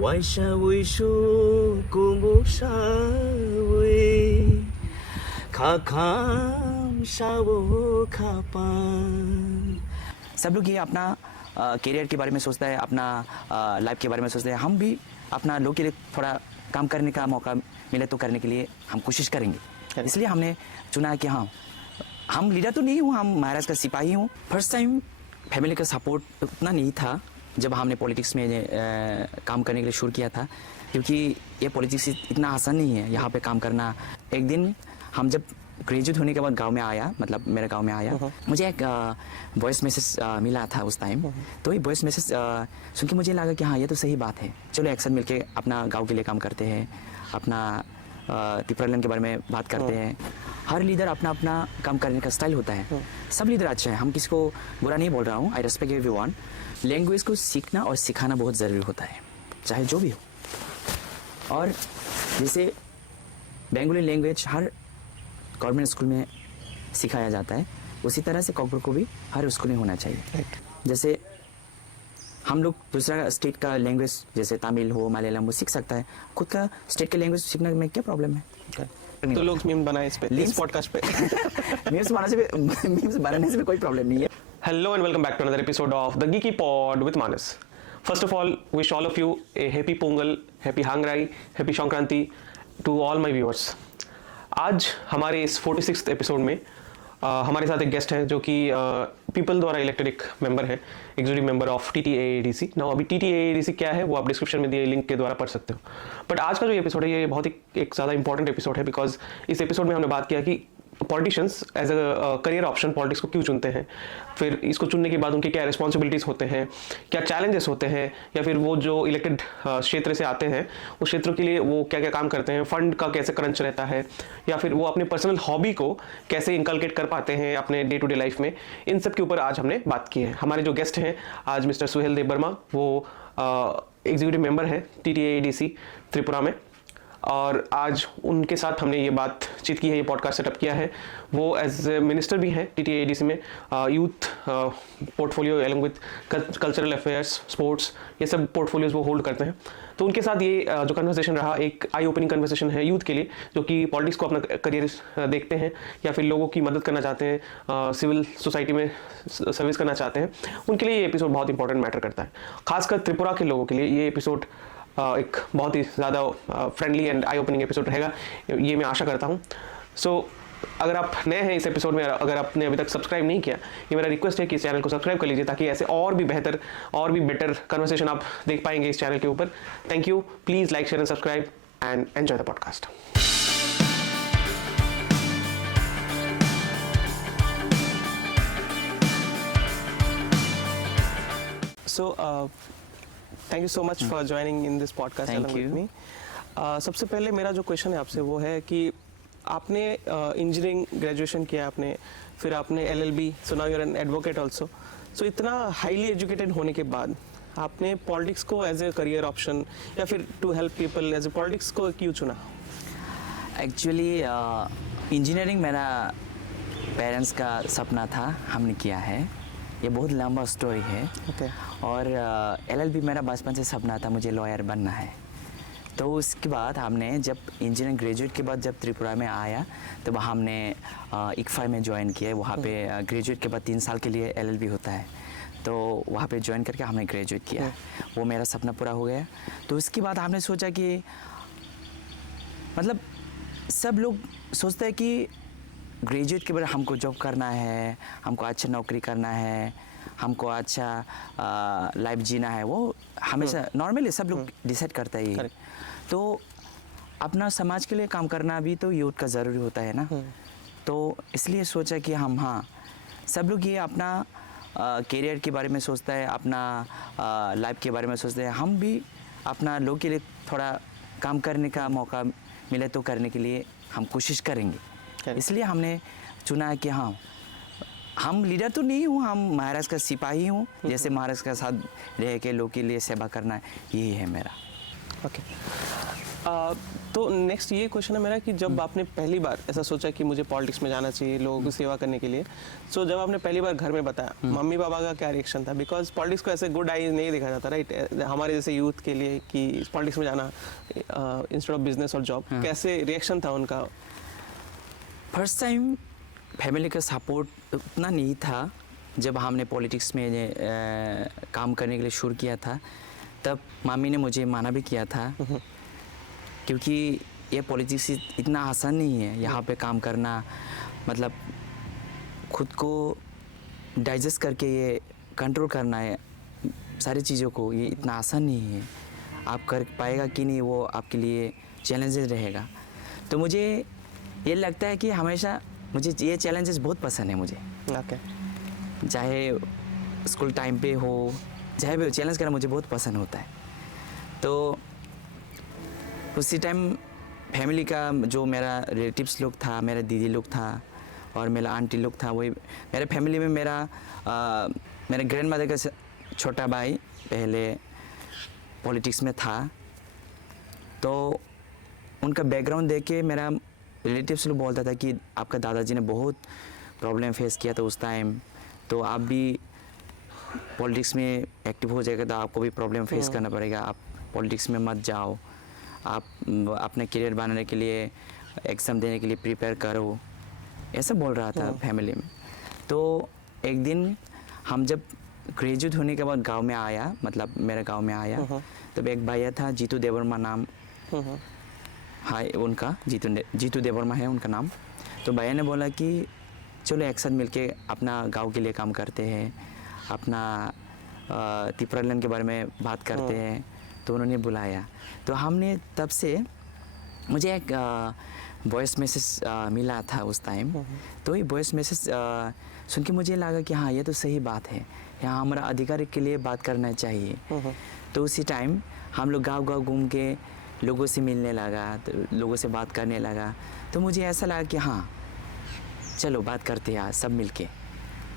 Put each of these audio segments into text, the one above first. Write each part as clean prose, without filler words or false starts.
晚霞微树古木沙威，卡康沙वो खापान। सब लोग ये अपना करियर के बारे में सोचता है, अपना लाइफ के बारे में सोचते हैं। हम भी अपना लोग के लिए थोड़ा काम करने का मौका मिले तो करने के लिए हम कोशिश करेंगे। इसलिए हमने चुना है कि हाँ, हम लीडर तो नहीं हूँ, हम महाराज का सिपाही हूँ। फर्स्ट टाइम फैमिली का सपोर्ट उतना नहीं था जब हमने पॉलिटिक्स में काम करने के लिए शुरू किया था, क्योंकि ये पॉलिटिक्स इतना आसान नहीं है यहाँ पे काम करना। एक दिन हम जब ग्रेजुएट होने के बाद गांव में आया, मतलब मेरे गांव में आया, मुझे एक वॉइस मैसेज मिला था उस टाइम। तो ये वॉइस मैसेज सुन के मुझे लगा कि हाँ, ये तो सही बात है, चलो एक साथ मिलके अपना गांव के लिए काम करते हैं, अपना त्रिपुरा के बारे में बात करते हैं। हर लीडर अपना अपना काम करने का स्टाइल होता है। सब लीडर अच्छा है, हम किसी को बुरा नहीं बोल रहा हूँ। आई रेस्पेक्ट एवरीवन। लैंग्वेज को सीखना और सिखाना बहुत ज़रूरी होता है, चाहे जो भी हो। और जैसे बंगाली लैंग्वेज हर गवर्नमेंट स्कूल में सिखाया जाता है, उसी तरह से कॉकबोर को भी हर स्कूल में होना चाहिए। जैसे हम लोग दूसरा स्टेट का लैंग्वेज जैसे तमिल हो, मलयालम हो, सीख सकता है। खुद का स्टेट का लैंग्वेज सीखने में क्या प्रॉब्लम है? तो लोग मीम बनाए इस पे, इस पॉडकास्ट पे। मीम्स बनाने से भी कोई प्रॉब्लम नहीं है। Hello and welcome back to another episode of the Geeky Pod with Manas. First of all, wish all of you a happy Pongal, happy Hangrai, happy Shankranti to all my viewers. आज हमारे इस 46th episode में हमारे साथ एक guest हैं जो कि पीपल द्वारा इलेक्टेड एक मेंबर है, executive member of TTAADC। Now अभी TTAADC क्या है वो आप डिस्क्रिप्शन में दिए लिंक के द्वारा पढ़ सकते हो। बट आज का जो एपिसोड है ये बहुत ही एक ज़्यादा इंपॉर्टेंट एपिसोड है, बिकॉज इस एपिसोड में हमने बात किया कि politicians as a career option politics को क्यों चुनते हैं, फिर इसको चुनने के बाद उनके क्या रिस्पॉन्सिबिलिटीज़ होते हैं, क्या चैलेंजेस होते हैं, या फिर वो जो इलेक्टेड क्षेत्र से आते हैं उस क्षेत्र के लिए वो क्या क्या काम करते हैं, फंड का कैसे क्रंच रहता है, या फिर वो अपने पर्सनल हॉबी को कैसे इंकलकेट कर पाते हैं अपने डे टू डे लाइफ में। इन सब के ऊपर आज हमने बात की है। हमारे जो गेस्ट हैं आज मिस्टर सुहेल देव वर्मा, वो एग्जीक्यूटिव मेंबर हैं TTAADC त्रिपुरा में, और आज उनके साथ हमने ये बातचीत की है, ये पॉडकास्ट सेटअप किया है। वो एज ए मिनिस्टर भी हैं TTAADC में, youth portfolio along with cultural affairs, sports, ये सब पोर्टफोलियोज वो होल्ड करते हैं। तो उनके साथ ये जो कन्वर्सेशन रहा एक आई ओपनिंग कन्वर्सेशन है यूथ के लिए, जो कि पॉलिटिक्स को अपना करियर देखते हैं या फिर लोगों की मदद करना चाहते हैं, सिविल सोसाइटी में सर्विस करना चाहते हैं, उनके लिए ये एपिसोड बहुत इंपॉर्टेंट मैटर करता है। खासकर त्रिपुरा के लोगों के लिए ये एपिसोड एक बहुत ही ज़्यादा friendly and I opening episode रहेगा, ये मैं आशा करता हूँ। सो अगर आप नए हैं इस एपिसोड में, अगर आपने अभी तक सब्सक्राइब नहीं किया, ये मेरा रिक्वेस्ट है कि इस चैनल को सब्सक्राइब कर लीजिए, ताकि ऐसे और भी बेहतर और भी बेटर कन्वर्सेशन आप देख पाएंगे इस चैनल के ऊपर। Thank you. Please like, share and subscribe and enjoy the podcast. So thank you so much for joining in this podcast with me. सबसे पहले मेरा जो क्वेश्चन है आपसे वो है कि आपने इंजीनियरिंग ग्रेजुएशन किया आपने, फिर आपने LLB, so now you are an advocate also. सो इतना हाईली एजुकेटेड होने के बाद आपने पॉलिटिक्स को एज ए करियर ऑप्शन या फिर to help people as a politics को क्यों चुना? एक्चुअली इंजीनियरिंग मेरा पेरेंट्स का सपना था, हमने किया है। ये बहुत लंबा स्टोरी है। और LLB मेरा बचपन से सपना था, मुझे लॉयर बनना है। तो उसके बाद हमने जब इंजीनियरिंग ग्रेजुएट के बाद जब त्रिपुरा में आया तब हमने ICFAI में ज्वाइन किया। वहाँ पे ग्रेजुएट के बाद 3 साल के लिए LLB होता है, तो वहाँ पे ज्वाइन करके हमने ग्रेजुएट किया। वो मेरा सपना पूरा हो गया। तो उसके बाद हमने सोचा कि मतलब सब लोग सोचते हैं कि ग्रेजुएट के बाद हमको जॉब करना है, हमको अच्छा नौकरी करना है, हमको अच्छा लाइफ जीना है, वो हमेशा नॉर्मली सब लोग डिसाइड करता है। तो अपना समाज के लिए काम करना भी तो यूथ का ज़रूरी होता है ना। तो इसलिए सोचा कि हम सब लोग ये अपना करियर के बारे में सोचता है, अपना लाइफ के बारे में सोचते हैं। हम भी अपना लोग के लिए थोड़ा काम करने का मौका मिले तो करने के लिए हम कोशिश करेंगे। इसलिए हमने चुना है कि हाँ, हम लीडर तो नहीं हूँ, हम महाराज का सिपाही हूँ। जैसे महाराज का साथ रह के लोग के लिए सेवा करना, यही है मेरा। ओके। तो नेक्स्ट ये क्वेश्चन है मेरा कि जब आपने पहली बार ऐसा सोचा कि मुझे पॉलिटिक्स में जाना चाहिए लोगों की सेवा करने के लिए, सो जब आपने पहली बार घर में बताया मम्मी पापा का क्या रिएक्शन था? बिकॉज पॉलिटिक्स को ऐसे गुड आईज नहीं देखा जाता, राइट? हमारे जैसे यूथ के लिए कि पॉलिटिक्स में जाना इंस्टेड ऑफ बिजनेस और जॉब, कैसे रिएक्शन था उनका? फर्स्ट टाइम फैमिली का सपोर्ट उतना नहीं था। जब हमने पॉलिटिक्स में काम करने के लिए शुरू किया था तब मामी ने मुझे माना भी किया था, क्योंकि ये पॉलिटिक्स इतना आसान नहीं है। यहाँ पे काम करना मतलब खुद को डाइजेस्ट करके ये कंट्रोल करना है सारी चीज़ों को, ये इतना आसान नहीं है। आप कर पाएगा कि नहीं वो आपके लिए चैलेंजेस रहेगा। तो मुझे ये लगता है कि हमेशा मुझे ये चैलेंजेस बहुत पसंद है मुझे। चाहे स्कूल टाइम पे हो, चाहे भी चैलेंज करना मुझे बहुत पसंद होता है। तो उसी टाइम फैमिली का जो मेरा रिलेटिव्स लोग था, मेरा दीदी लोग था और मेरा आंटी लोग था, वही मेरे फैमिली में मेरे ग्रैंड मदर का छोटा भाई पहले पॉलिटिक्स में था। तो उनका बैकग्राउंड देख के मेरा रिलेटिव्स लोग बोलता था कि आपका दादाजी ने बहुत प्रॉब्लम फेस किया था उस टाइम, तो आप भी पॉलिटिक्स में एक्टिव हो जाएगा तो आपको भी प्रॉब्लम फेस करना पड़ेगा, आप पॉलिटिक्स में मत जाओ, आप अपने करियर बनाने के लिए एग्ज़ाम देने के लिए प्रिपेयर करो, ऐसा बोल रहा था फैमिली में। तो एक दिन हम जब ग्रेजुएट होने के बाद गांव में आया, मतलब मेरे गांव में आया, तब एक भैया था जीतू देवर्मा नाम, हाय उनका जीतू देवर्मा है उनका नाम। तो भैया ने बोला कि चलो एक साथ मिलके अपना गांव के लिए काम करते हैं, अपना तिपरलन के बारे में बात करते हैं। तो उन्होंने बुलाया, तो हमने तब से मुझे एक वॉइस मैसेज मिला था उस टाइम। तो ये वॉइस मैसेज सुन के मुझे लगा कि हाँ ये तो सही बात है, यहाँ हमारा अधिकार के लिए बात करना चाहिए। तो उसी टाइम हम लोग गांव-गांव घूम के लोगों से मिलने लगा, तो लोगों से बात करने लगा। तो मुझे ऐसा लगा कि हाँ चलो बात करते हैं सब मिलके।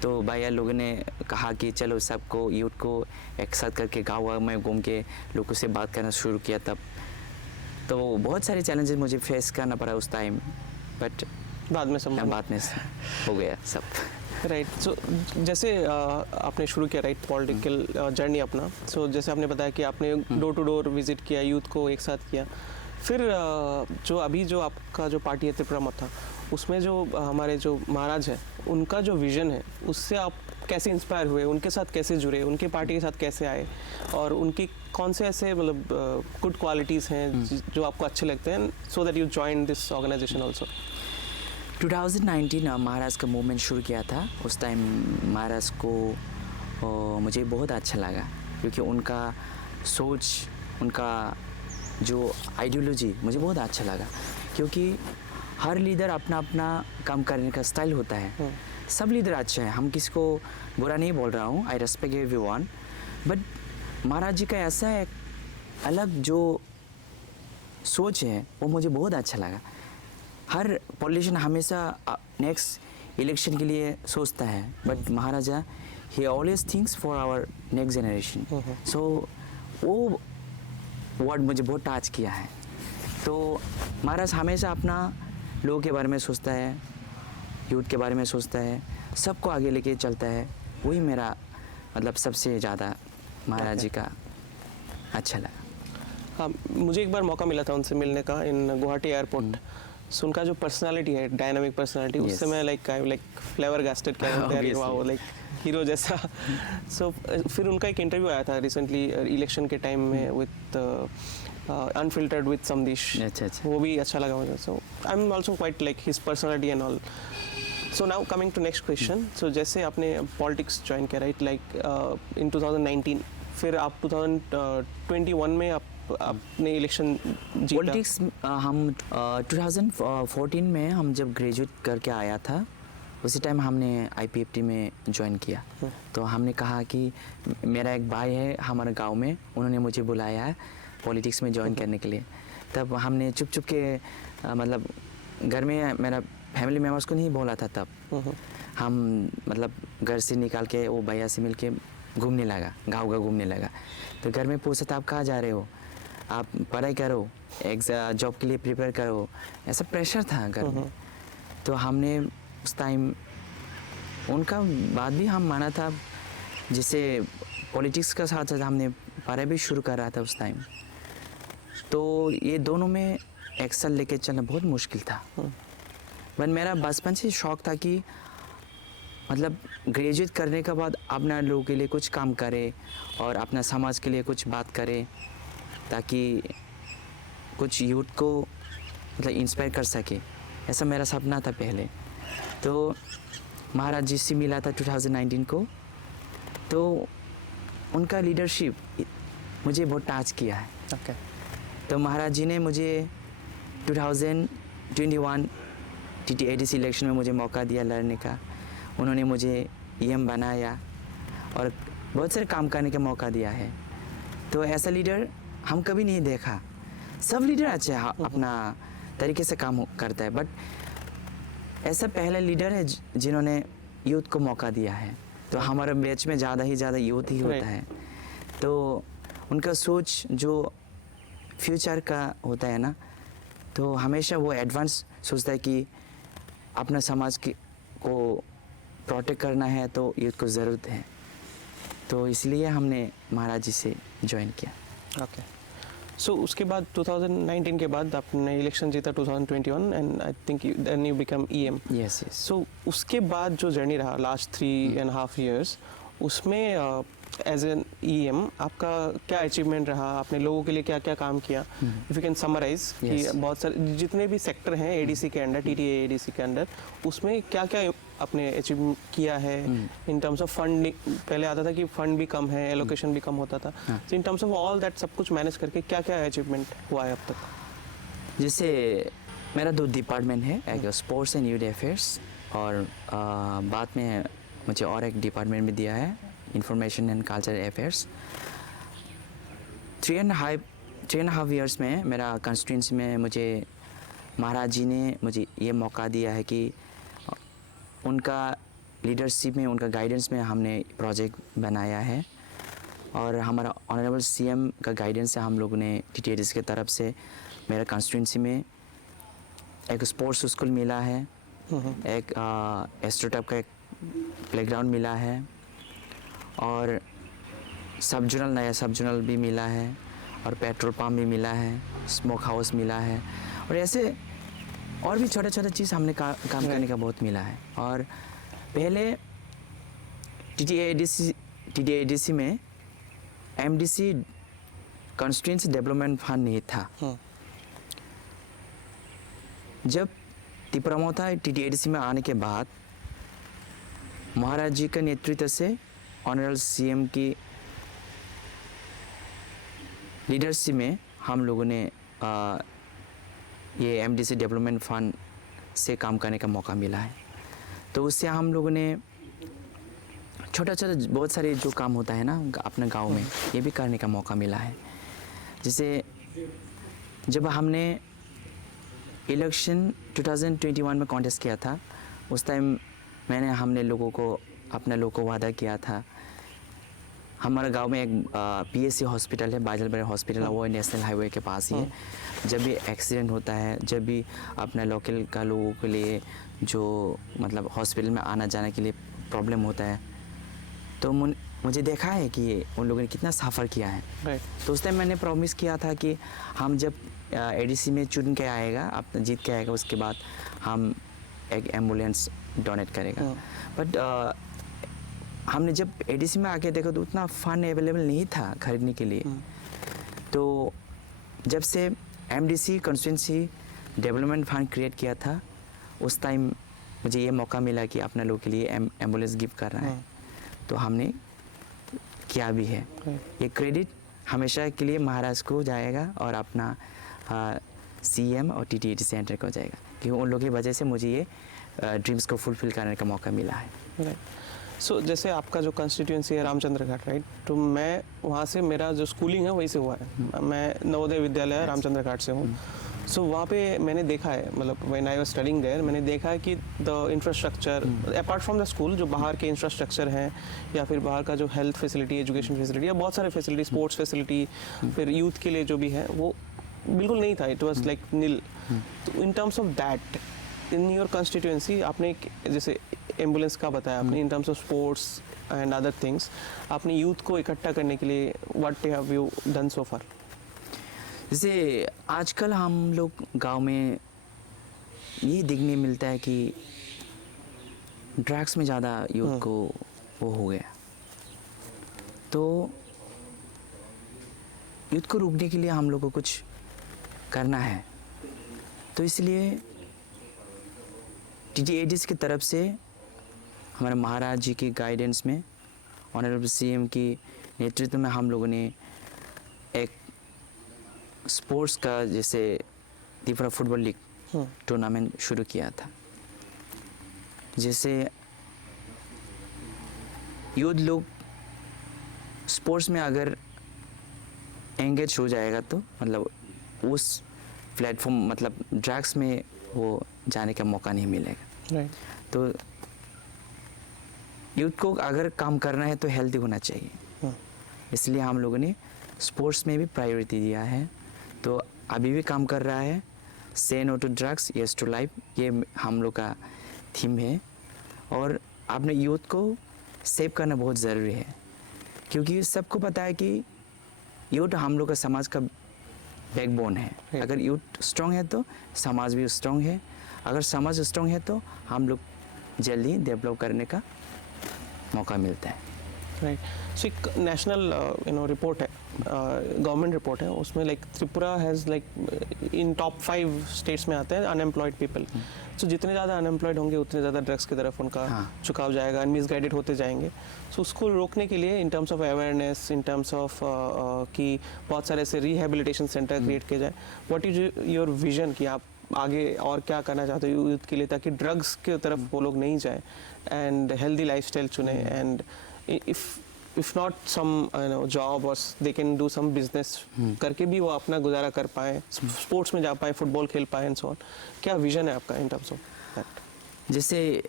तो भैया लोगों ने कहा कि चलो सबको यूथ को एक साथ करके गाँव में घूम के लोगों से बात करना शुरू किया। तब तो बहुत सारे चैलेंजेस मुझे फेस करना पड़ा उस टाइम, बट बाद में हो गया सब। राइट। सो जैसे आपने शुरू किया राइट पॉलिटिकल जर्नी अपना, सो जैसे आपने बताया कि आपने डोर टू डोर विजिट किया, यूथ को एक साथ किया, फिर जो अभी जो आपका जो पार्टी है त्रिपुरा मथा, उसमें जो हमारे जो महाराज हैं उनका जो विज़न है उससे आप कैसे इंस्पायर हुए, उनके साथ कैसे जुड़े, उनके पार्टी के साथ कैसे आए, और उनकी कौन से ऐसे मतलब गुड क्वालिटीज़ हैं जो आपको अच्छे लगते हैं, so that you join this organisation also? 2019 महाराज का मूवमेंट शुरू किया था। उस टाइम महाराज को मुझे बहुत अच्छा लगा, क्योंकि उनका सोच, उनका जो आइडियोलॉजी मुझे बहुत अच्छा लगा। क्योंकि हर लीडर अपना अपना काम करने का स्टाइल होता है। सब लीडर अच्छे हैं, हम किसी को बुरा नहीं बोल रहा हूँ, आई रेस्पेक्ट एवरीवन, बट महाराज जी का ऐसा एक अलग जो सोच है वो मुझे बहुत अच्छा लगा। हर पॉलिटिशियन हमेशा नेक्स्ट इलेक्शन के लिए सोचता है, बट महाराजा ही always thinks for our next generation. So वो वर्ड मुझे बहुत टच किया है। तो महाराज हमेशा अपना लोगों के बारे में सोचता है, यूथ के बारे में सोचता है, सबको आगे लेके चलता है। वही मेरा मतलब सबसे ज़्यादा महाराज जी का अच्छा लगा। हाँ, मुझे एक बार मौका मिला था उनसे मिलने का इन गुवाहाटी एयरपोर्ट। सो उनका जो पर्सनालिटी है, डायनामिक पर्सनालिटी, उससे मैं लाइक फ्लेवर गास्टेड क्या वाओ, लाइक हीरो जैसा। सो फिर उनका एक इंटरव्यू आया था रिसेंटली इलेक्शन के टाइम में विथ अनफिल्टर्ड विथ समदीश, वो भी अच्छा लगा मुझे। So I am also quite like his personality and all. So now coming to next question. So जैसे आपने पॉलिटिक्स ज्वाइन किया राइट लाइक इन 2019, फिर आप 2021 में आपने इलेक्शन जीता। पॉलिटिक्स हम 2014 में हम जब ग्रेजुएट करके आया था, उसी टाइम हमने IPFT में ज्वाइन किया। तो हमने कहा कि मेरा एक भाई है हमारे गांव में, उन्होंने मुझे बुलाया है पॉलिटिक्स में ज्वाइन करने के लिए। तब हमने चुप चुप के मतलब घर में मेरा फैमिली मेम्बर्स को नहीं बोला था। तब हम मतलब घर से निकाल के वो भैया से मिल के घूमने लगा, गाँव घूमने लगा। तो घर में पूछा था आप कहाँ जा रहे हो, आप पढ़ाई करो, एक जॉब के लिए प्रिपेयर करो, ऐसा प्रेशर था घर में। तो हमने उस टाइम उनका बात भी हम माना था, जैसे पॉलिटिक्स का साथ साथ हमने पढ़ाई भी शुरू कर रहा था उस टाइम। तो ये दोनों में एक साल लेके चलना बहुत मुश्किल था। बट मेरा बचपन से शौक़ था कि मतलब ग्रेजुएट करने के बाद अपना लोगों के लिए कुछ काम करे और अपना समाज के लिए कुछ बात करे, ताकि कुछ यूथ को मतलब इंस्पायर कर सके। ऐसा मेरा सपना था पहले। तो महाराज जी से मिला था 2019 को, तो उनका लीडरशिप मुझे बहुत टच किया है। ओके। तो महाराज जी ने मुझे 2021 TTADC इलेक्शन में मुझे मौका दिया लड़ने का। उन्होंने मुझे EM बनाया और बहुत सारे काम करने का मौका दिया है। तो ऐसा लीडर हम कभी नहीं देखा। सब लीडर अच्छे हैं, अपना तरीके से काम करता है, बट ऐसा पहला लीडर है जिन्होंने यूथ को मौका दिया है। तो हमारे बैच में ज़्यादा यूथ ही होता है। तो उनका सोच जो फ्यूचर का होता है ना, तो हमेशा वो एडवांस सोचता है कि अपना समाज को प्रोटेक्ट करना है तो यूथ को ज़रूरत है। तो इसलिए हमने महाराज जी से ज्वाइन किया। ओके। सो उसके बाद 2019 के बाद आपने इलेक्शन जीता 2021 and I think then you become EM। Yes. So उसके बाद जो जर्नी रहा लास्ट 3.5 years, उसमें एज एन EM आपका क्या अचीवमेंट रहा, आपने लोगों के लिए क्या क्या काम किया? इफ़ यू कैन समराइज कि बहुत सारे जितने भी सेक्टर हैं ADC के अंडर, TTADC के अंडर, उसमें क्या क्या आपने अचीव किया है इन टर्म्स ऑफ फंड? पहले आता था कि फंड भी कम है, एलोकेशन भी कम होता था। तो in terms of all that सब कुछ मैनेज करके क्या क्या अचीवमेंट हुआ है अब तक? जैसे मेरा 2 डिपार्टमेंट है, एक स्पोर्ट्स एंड यूथ अफेयर्स, और बाद में मुझे और एक डिपार्टमेंट में दिया है, information and cultural affairs. 3.5 years में मेरा कंस्टिट्यूंसी में मुझे महाराज जी ने मुझे ये मौका दिया है कि उनका लीडरशिप में, उनका गाइडेंस में हमने प्रोजेक्ट बनाया है। और हमारा ऑनरेबल CM का गाइडेंस से हम लोगों ने TTADC की तरफ से मेरा कंस्टिट्यूंसी में एक स्पोर्ट्स स्कूल मिला है, एक एस्ट्रोटप का एक प्लेग्राउंड मिला है, और नया सब जोनल भी मिला है, और पेट्रोल पंप भी मिला है, स्मोक हाउस मिला है, और ऐसे और भी छोटे छोटे चीज़ हमने काम करने का बहुत मिला है। और पहले TTADC में MDC कॉन्स्टिट्यूंसी डेवलपमेंट फंड नहीं था। जब तिपरामोथा TTADC में आने के बाद महाराज जी के नेतृत्व से ऑनरेबल CM की लीडरशिप में हम लोगों ने ये MDC डेवलपमेंट फंड से काम करने का मौका मिला है। तो उससे हम लोगों ने छोटा बहुत सारे जो काम होता है ना अपने गांव में, ये भी करने का मौका मिला है। जैसे जब हमने इलेक्शन 2021 में कॉन्टेस्ट किया था, उस टाइम हमने अपने लोगों को वादा किया था। हमारे गांव में एक PSC हॉस्पिटल है, बाजलबाड़ी हॉस्पिटल, वो नेशनल हाईवे के पास ही है। जब भी एक्सीडेंट होता है, जब भी अपने लोकल का लोगों के लिए जो मतलब हॉस्पिटल में आना जाने के लिए प्रॉब्लम होता है, तो मुझे देखा है कि उन लोगों ने कितना सफ़र किया है। तो उस टाइम मैंने प्रॉमिस किया था कि हम जब ADC में चुन के आएगा, अपना जीत के आएगा, उसके बाद हम एक एम्बुलेंस डोनेट करेगा। बट हमने जब ADC में आके देखा तो उतना फंड अवेलेबल नहीं था खरीदने के लिए। तो जब से MDC constituency development fund create किया था, उस टाइम मुझे ये मौका मिला कि अपने लोगों के लिए एम्बुलेंस गिफ्ट कर रहा है। तो हमने किया भी है। ये क्रेडिट हमेशा के लिए महाराज को जाएगा और अपना CM और TTADC सेंटर को जाएगा, क्योंकि उन लोगों की वजह से मुझे ये ड्रीम्स को फुलफिल करने का मौका मिला है। सो जैसे आपका जो कंस्टिट्यूंसी है रामचंद्र घाट, राइट? तो मैं वहाँ से, मेरा जो स्कूलिंग है वहीं से हुआ है। मैं नवोदय विद्यालय रामचंद्र घाट से हूँ। सो वहाँ पे मैंने देखा है, मतलब when I was studying there, मैंने देखा है कि the infrastructure apart from the school, जो बाहर के इंफ्रास्ट्रक्चर हैं या फिर बाहर का जो हेल्थ फैसिलिटी, एजुकेशन फैसिलिटी या बहुत सारे फैसिलिटी, स्पोर्ट्स फैसिलिटी, फिर यूथ के लिए जो भी है, वो बिल्कुल नहीं था. It was like nil. तो in terms of that, in your constituency, आपने जैसे एम्बुलेंस का बताया आपने, in terms of sports and other things, आपने यूथ को इकट्ठा करने के लिए what have you done so far? जैसे आजकल हम लोग गांव में ये देखने मिलता है कि ड्रग्स में ज़्यादा यूथ को वो हो गया. तो यूथ को रोकने के लिए हम लोग को कुछ करना है. तो इसलिए TTADS की तरफ से हमारे महाराज जी की गाइडेंस में, ऑनरेबल CM की नेतृत्व में हम लोगों ने एक स्पोर्ट्स का, जैसे त्रिपुरा फुटबॉल लीग टूर्नामेंट शुरू किया था. जैसे यूथ लोग स्पोर्ट्स में अगर एंगेज हो जाएगा तो मतलब उस प्लेटफॉर्म, मतलब ड्रग्स में वो जाने का मौका नहीं मिलेगा. राइट. तो यूथ को अगर काम करना है तो हेल्दी होना चाहिए. इसलिए हम लोगों ने स्पोर्ट्स में भी प्रायोरिटी दिया है. तो अभी भी काम कर रहा है. Say no to drugs, yes to life, ये हम लोग का थीम है. और अपने यूथ को सेव करना बहुत ज़रूरी है, क्योंकि सबको पता है कि यूथ हम लोग का समाज का बैकबोन है. अगर यूथ स्ट्रॉन्ग है तो समाज भी स्ट्रॉन्ग है. अगर समाज स्ट्रॉन्ग है तो हम लोग जल्दी डेवलप करने का मौका मिलता है. राइट. सो एक नेशनल रिपोर्ट है, गवर्नमेंट रिपोर्ट है, उसमें like Tripura has like in top 5 states में आते हैं अनएम्प्लॉयड पीपल. सो जितने ज़्यादा अनएम्प्लॉयड होंगे उतने ज़्यादा ड्रग्स की तरफ उनका झुकाव जाएगा, मिसगाइडेड होते जाएंगे. सो उसको रोकने के लिए इन terms of awareness, in terms of कि बहुत सारे ऐसे रिहेबिलिटेशन सेंटर क्रिएट किए जाए, व्हाट इज योर विजन कि आप आगे और क्या करना चाहते हो यूथ के लिए, ताकि ड्रग्स की तरफ वो लोग नहीं जाए एंड हेल्दी लाइफस्टाइल चुने, and if not some job or they can do some business करके भी वो अपना गुजारा कर पाए, स्पोर्ट्स में जा पाए, फुटबॉल खेल पाए एंड सो ऑन. क्या विजन है आपका इन टर्म्स ऑफ दैट? जैसे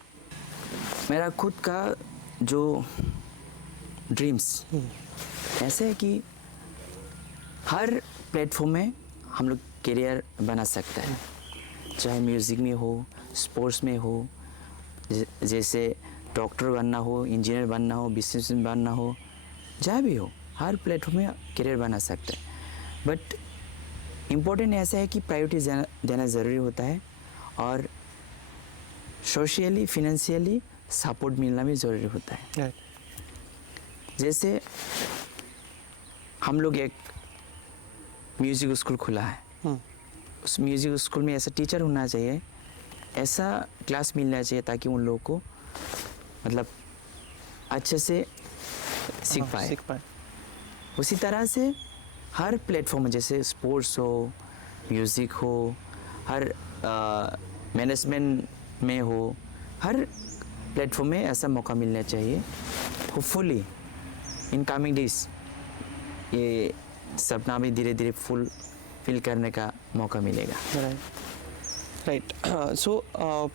मेरा खुद का जो ड्रीम्स ऐसे है कि हर प्लेटफॉर्म में हम लोग करियर बना सकते हैं, चाहे म्यूज़िक में हो, स्पोर्ट्स में हो, जैसे डॉक्टर बनना हो, इंजीनियर बनना हो, बिजनेसमैन बनना हो, जहाँ भी हो, हर प्लेटफॉर्म में करियर बना सकते हैं. बट इम्पोर्टेंट ऐसा है कि प्रायोरिटी देना ज़रूरी होता है, और सोशली फिनेंशियली सपोर्ट मिलना भी ज़रूरी होता है. जैसे हम लोग एक म्यूज़िक स्कूल खुला है. उस म्यूज़िक स्कूल में ऐसा टीचर होना चाहिए, ऐसा क्लास मिलना चाहिए ताकि उन लोगों को मतलब अच्छे से सीख पाए. उसी तरह से हर प्लेटफॉर्म में, जैसे स्पोर्ट्स हो, म्यूज़िक हो, हर मैनेजमेंट में हो, हर प्लेटफॉर्म में ऐसा मौका मिलना चाहिए. होपफुली इन कमिंग डेज ये सपना भी धीरे धीरे फुलफिल करने का मौका मिलेगा. Right. So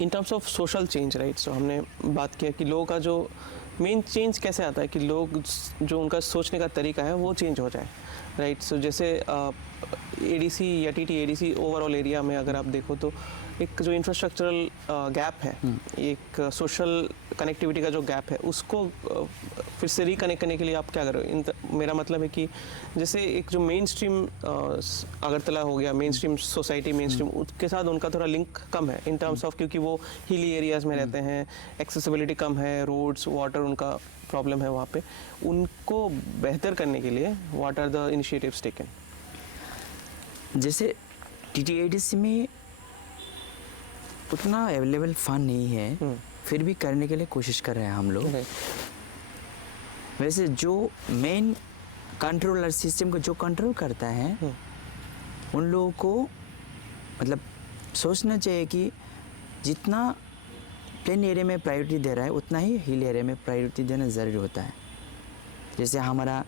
in terms of social change, right, so हमने बात किया कि लोगों का जो मेन चेंज कैसे आता है कि लोग जो उनका सोचने का तरीका है वो चेंज हो जाए. राइट. सो जैसे ADC या TTADC ओवरऑल एरिया में अगर आप देखो तो एक जो इंफ्रास्ट्रक्चरल गैप है, एक सोशल कनेक्टिविटी का जो गैप है, उसको फिर से रिकनेक्ट करने के लिए आप क्या करो? मेरा मतलब है कि जैसे एक जो मेन स्ट्रीम अगरतला हो गया, main stream society, main stream, उसके साथ उनका थोड़ा लिंक कम है इन टर्म्स ऑफ, क्योंकि वो हिली एरियाज़ में रहते हैं, एक्सेसिबिलिटी कम है, रोड्स, वाटर, उनका प्रॉब्लम है वहाँ पे. उनको बेहतर करने के लिए what are the initiatives taken? जैसे TTADC में उतना अवेलेबल फंड नहीं है, फिर भी करने के लिए कोशिश कर रहे हैं हम लोग. वैसे जो मेन कंट्रोलर सिस्टम को जो कंट्रोल करता है, उन लोगों को मतलब सोचना चाहिए कि जितना प्लेन एरिया में प्रायोरिटी दे रहा है उतना ही हिल एरिया में प्रायोरिटी देना ज़रूरी होता है. जैसे हमारा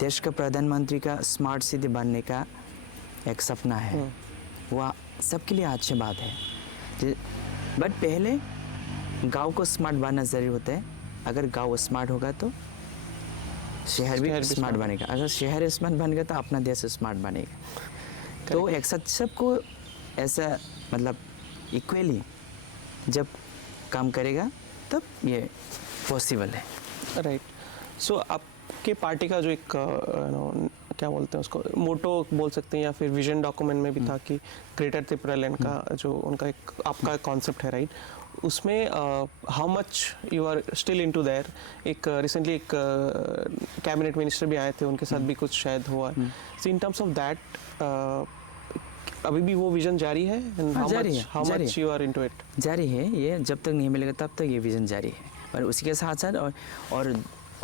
देश का प्रधानमंत्री का स्मार्ट सिटी बनने का एक सपना है, वह सबके लिए अच्छी बात है। बट पहले गांव को स्मार्ट बनाना ज़रूरी होता है। अगर गांव स्मार्ट होगा तो शहर भी स्मार्ट बनेगा। अगर शहर स्मार्ट बनेगा तो अपना देश स्मार्ट बनेगा। तो एक साथ सबको ऐसा मतलब इक्वली जब काम करेगा तब ये पॉसिबल है। राइट। सो आपके पार्टी का जो एक क्या बोलते हैं उसको, मोटो बोल सकते हैं या फिर विजन डॉक्यूमेंट में भी था कि ग्रेटर त्रिपुरा लैंड का जो उनका एक आपका कॉन्सेप्ट है, राइट, उसमें how much you are still into there. एक रिसेंटली एक कैबिनेट मिनिस्टर भी आए थे, उनके साथ भी कुछ शायद हुआ। So in terms of that अभी भी वो विजन जारी है? How much you are into it? जारी है, ये जब तक नहीं मिलेगा तब तक ये विजन जारी है। पर उसके साथ साथ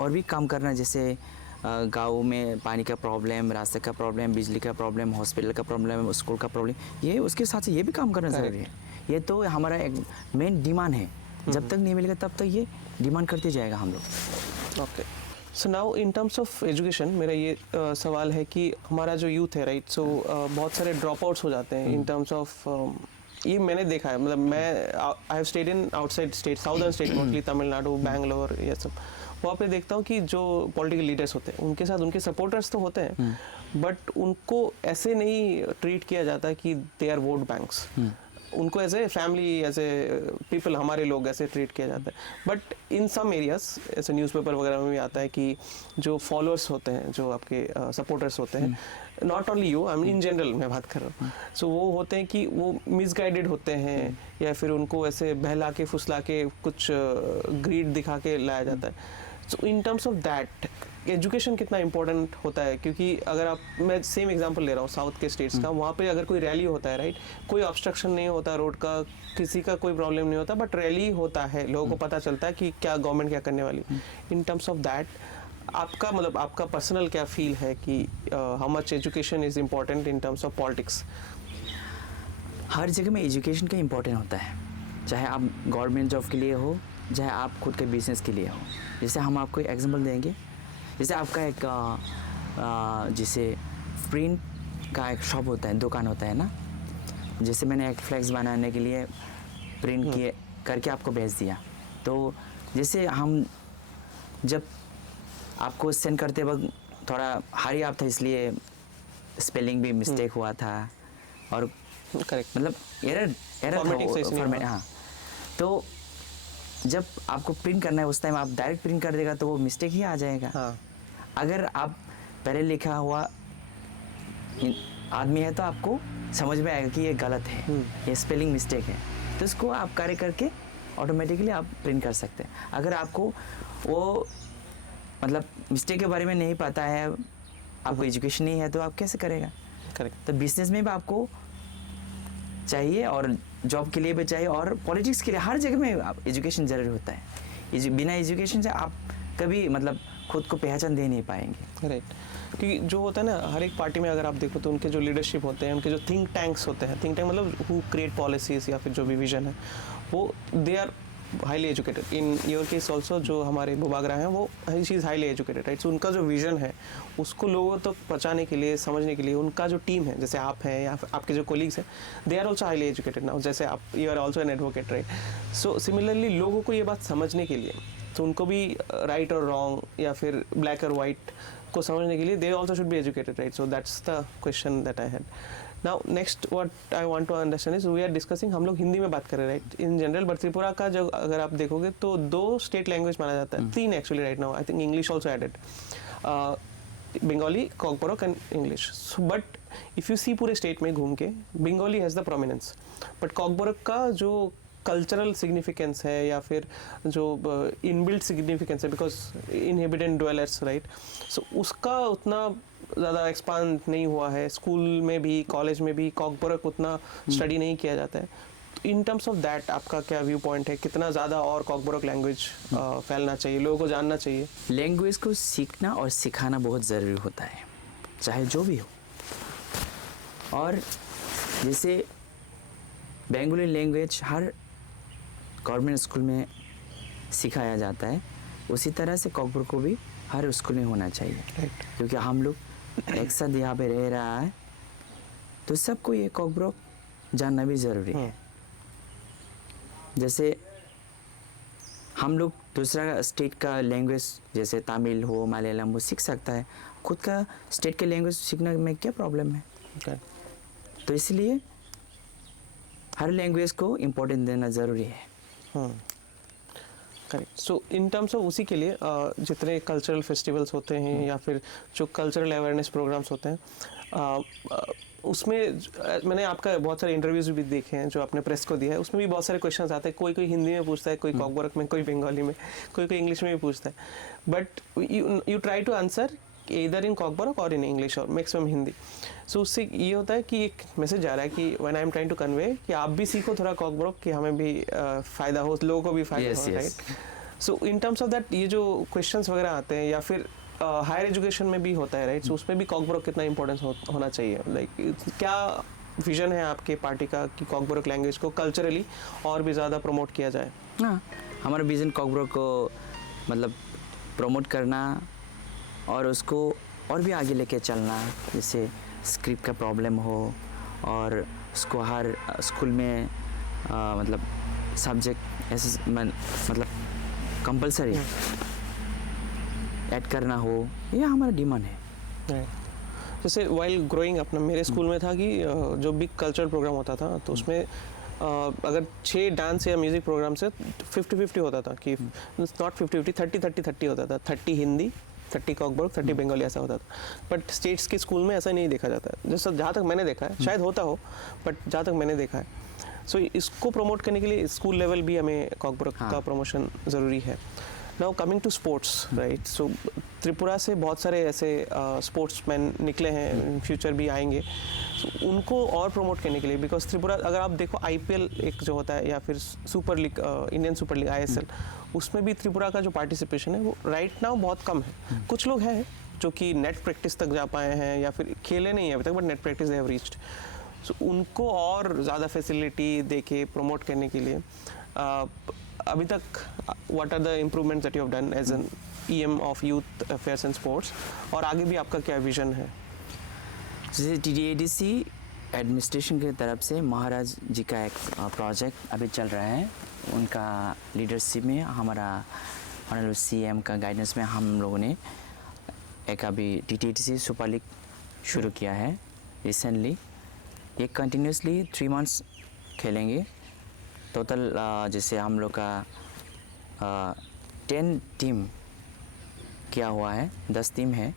और भी काम करना, जैसे गाँव में पानी का प्रॉब्लम, रास्ते का प्रॉब्लम, बिजली का प्रॉब्लम, हॉस्पिटल का प्रॉब्लम, स्कूल का प्रॉब्लम, ये उसके साथ ये भी काम करना ज़रूरी है। ये तो हमारा एक मेन डिमांड है। जब तक नहीं मिलेगा तब तक ये डिमांड करते जाएगा हम लोग। Okay. So now in terms of education मेरा ये सवाल है कि हमारा जो यूथ है, राइट, सो बहुत सारे ड्रॉप आउट्स हो जाते हैं इन टर्म्स ऑफ ये मैंने देखा है। मतलब मैं I have stayed in outside state, southern state mostly, Tamil Nadu, Bangalore, ये सब। वहाँ पे देखता हूँ कि जो पॉलिटिकल लीडर्स होते हैं उनके साथ उनके सपोर्टर्स तो होते हैं, बट उनको ऐसे नहीं ट्रीट किया जाता कि दे आर वोट बैंक्स। उनको as a family, as a people, हमारे लोग ऐसे ट्रीट किया जाता है। बट इन सम एरियाज ऐसे न्यूज़पेपर वगैरह में भी आता है कि जो फॉलोअर्स होते हैं, जो आपके सपोर्टर्स होते हैं, not only you, I mean in general मैं बात कर रहा हूँ, सो वो होते हैं कि वो मिसगाइडेड होते हैं या फिर उनको ऐसे बहला के फुसला के कुछ ग्रीड दिखा के लाया जाता है। So in terms of that education कितना इंपॉर्टेंट होता है? क्योंकि अगर आप, मैं सेम एग्जांपल ले रहा हूँ साउथ के स्टेट्स का, वहाँ पे अगर कोई रैली होता है, राइट, कोई ऑब्स्ट्रक्शन नहीं होता रोड का, किसी का कोई प्रॉब्लम नहीं होता, बट रैली होता है, लोगों को पता चलता है कि क्या गवर्नमेंट क्या करने वाली। इन टर्म्स ऑफ दैट आपका मतलब आपका पर्सनल क्या फील है कि how much education is important in terms of politics? हर जगह में एजुकेशन का इम्पोर्टेंट होता है, चाहे आप गवर्नमेंट जॉब के लिए हो, चाहे आप खुद के बिजनेस के लिए हो। जैसे हम आपको एक एग्जांपल देंगे, जैसे आपका एक जैसे प्रिंट का एक शॉप होता है, दुकान होता है ना, जैसे मैंने एक फ्लैक्स बनाने के लिए प्रिंट किए करके आपको भेज दिया, तो जैसे हम जब आपको सेंड करते वक्त थोड़ा हरी आप था, इसलिए स्पेलिंग भी मिस्टेक हुआ था और करेक्ट, मतलब एरर फॉर्मेट, हाँ। तो जब आपको प्रिंट करना है उस टाइम आप डायरेक्ट प्रिंट कर देगा तो वो मिस्टेक ही आ जाएगा। हाँ। अगर आप पहले लिखा हुआ आदमी है तो आपको समझ में आएगा कि ये गलत है, ये स्पेलिंग मिस्टेक है, तो इसको आप कार्य करके ऑटोमेटिकली आप प्रिंट कर सकते हैं। अगर आपको वो मतलब मिस्टेक के बारे में नहीं पता है, आपको एजुकेशन नहीं है, तो आप कैसे करेगा? करेक्ट। तो बिजनेस में भी आपको चाहिए और जॉब के लिए भी चाहिए और पॉलिटिक्स के लिए, हर जगह में एजुकेशन जरूरी होता है। बिना एजुकेशन से आप कभी मतलब खुद को पहचान दे नहीं पाएंगे। राइट। क्योंकि जो होता है ना, हर एक पार्टी में अगर आप देखो तो उनके जो लीडरशिप होते हैं, उनके जो थिंक टैंक्स होते हैं, थिंक टैंक मतलब हु क्रिएट पॉलिसीज या फिर जो भी विजन है, वो they are highly educated. In your case also जो हमारे बुबागरा हैं वो she is highly educated, right. So उनका जो विजन है उसको लोगों तक पहुंचाने के लिए, समझने के लिए, उनका जो टीम है, जैसे आप हैं या आपके जो कोलीग्स हैं, they are also highly educated now, जैसे आप, you are also an advocate, right. So similarly लोगों को ये बात समझने के लिए, तो उनको भी राइट और रॉन्ग या फिर ब्लैक और वाइट को समझने के लिए they also should be educated, right. So that's the question that I had. Now next what I want to understand is, we are discussing, हम लोग हिंदी में बात कर रहे हैं, right, in general, but Tripura का जो अगर आप देखोगे तो 2 स्टेट लैंग्वेज माना जाता है, 3 actually right now, I think English also added, Bengali, Kokborok and English. But if you see पूरे स्टेट में घूम के, Bengali has the prominence, but Kokborok का जो कल्चरल सिग्निफिकेंस है या फिर जो इनबिल्ट सिग्निफिकेंस है, because inhabitant dwellers, right, so उसका उतना ज़्यादा एक्सपांड नहीं हुआ है। स्कूल में भी, कॉलेज में भी कॉकबोरोक उतना स्टडी नहीं किया जाता है। तो इन टर्म्स ऑफ दैट आपका क्या व्यू पॉइंट है, कितना ज़्यादा और कॉकबोरोक लैंग्वेज फैलना चाहिए, लोगों को जानना चाहिए? लैंग्वेज को सीखना और सिखाना बहुत ज़रूरी होता है, चाहे जो भी हो। और जैसे बंगाली लैंग्वेज हर गवर्नमेंट स्कूल में सिखाया जाता है, उसी तरह से कॉकबोरोक को भी हर स्कूल में होना चाहिए, राइट। क्योंकि हम लोग एक साथ यहाँ पे रह रहा है तो सबको ये कॉकब्रोक जानना भी ज़रूरी है। जैसे हम लोग दूसरा स्टेट का लैंग्वेज जैसे तमिल हो मलयालम वो सीख सकता है, खुद का स्टेट के लैंग्वेज सीखने में क्या प्रॉब्लम है? तो इसलिए हर लैंग्वेज को इम्पोर्टेंस देना ज़रूरी है। Correct. So in terms of उसी के लिए जितने कल्चरल फेस्टिवल्स होते हैं या फिर जो कल्चरल अवेयरनेस प्रोग्राम्स होते हैं उसमें मैंने आपका बहुत सारे इंटरव्यूज भी देखे हैं जो आपने प्रेस को दिया है, उसमें भी बहुत सारे क्वेश्चंस आते हैं, कोई कोई हिंदी में पूछता है, कोई कॉकबोरक में, कोई बंगाली में, कोई कोई इंग्लिश में भी पूछता है, but you try to answer इधर इन कॉकबोरक और इन इंग्लिश और मैक्सिमम हिंदी। सो उससे ये होता है कि एक मैसेज जा रहा है कि when I am trying to convey कि आप भी सीखो थोड़ा कॉकबोरक, कि हमें भी फ़ायदा हो, लोगों को भी फ़ायदा हो, right? So in terms of that ये जो क्वेश्चंस वगैरह आते हैं या फिर हायर एजुकेशन में भी होता है, राइट? सो उसमें भी कॉकबोरक कितना इंपॉर्टेंस होना चाहिए? लाइक क्या विजन है आपके पार्टी का कि कॉकबोरक लैंग्वेज को कल्चरली और भी ज़्यादा प्रमोट किया जाए? हाँ, हमारा विजन कॉकबोरक को मतलब प्रमोट करना और उसको और भी आगे लेके चलना। जैसे स्क्रिप्ट का प्रॉब्लम हो और उसको हर स्कूल में मतलब सब्जेक्ट ऐसे मतलब कंपलसरी ऐड करना हो, ये हमारा डिमांड है। जैसे वाइल ग्रोइंग अपना मेरे स्कूल में था कि जो भी कल्चरल प्रोग्राम होता था तो उसमें अगर 6 डांस या म्यूज़िक प्रोग्राम से 50-50 होता था कि नॉट 50-50 30-30-30 होता था, 30 हिंदी 30 कॉकबोरक 30 बंगाली ऐसा होता था। बट स्टेट्स के स्कूल में ऐसा नहीं देखा जाता है, जैसा जहाँ तक मैंने देखा है, शायद होता हो बट जहाँ तक मैंने देखा है। सो इसको प्रमोट करने के लिए स्कूल लेवल भी हमें कॉकबोरक का प्रमोशन ज़रूरी है। Now coming to sports, right? So Tripura से बहुत सारे ऐसे स्पोर्ट्समैन निकले हैं, फ्यूचर भी आएंगे, so, उनको और प्रमोट करने के लिए, बिकॉज त्रिपुरा अगर आप देखो IPL एक जो होता है या फिर super league, Indian super league ISL, उसमें भी त्रिपुरा का जो पार्टिसिपेशन है वो राइट नाउ बहुत कम है। कुछ लोग हैं जो कि नेट प्रैक्टिस तक जा पाए हैं या फिर खेले नहीं है अभी तक but net practice they have reached. So उनको और ज़्यादा फैसिलिटी देके प्रमोट करने के लिए अभी तक what are the improvements that you have done as an EM of youth affairs and sports, और आगे भी आपका क्या विजन है? जैसे TDADC एडमिनिस्ट्रेशन की तरफ से महाराज जी का एक प्रोजेक्ट अभी चल रहा है, उनका लीडरशिप में हमारा ऑनरेबल CM का गाइडेंस में हम लोगों ने एक अभी TDADC सुपर लीग शुरू किया है रिसेंटली। ये कंटिन्यूसली 3 मंथ्स खेलेंगे। टोटल जैसे हम लोग का 10 टीम किया हुआ है, 10 टीम है।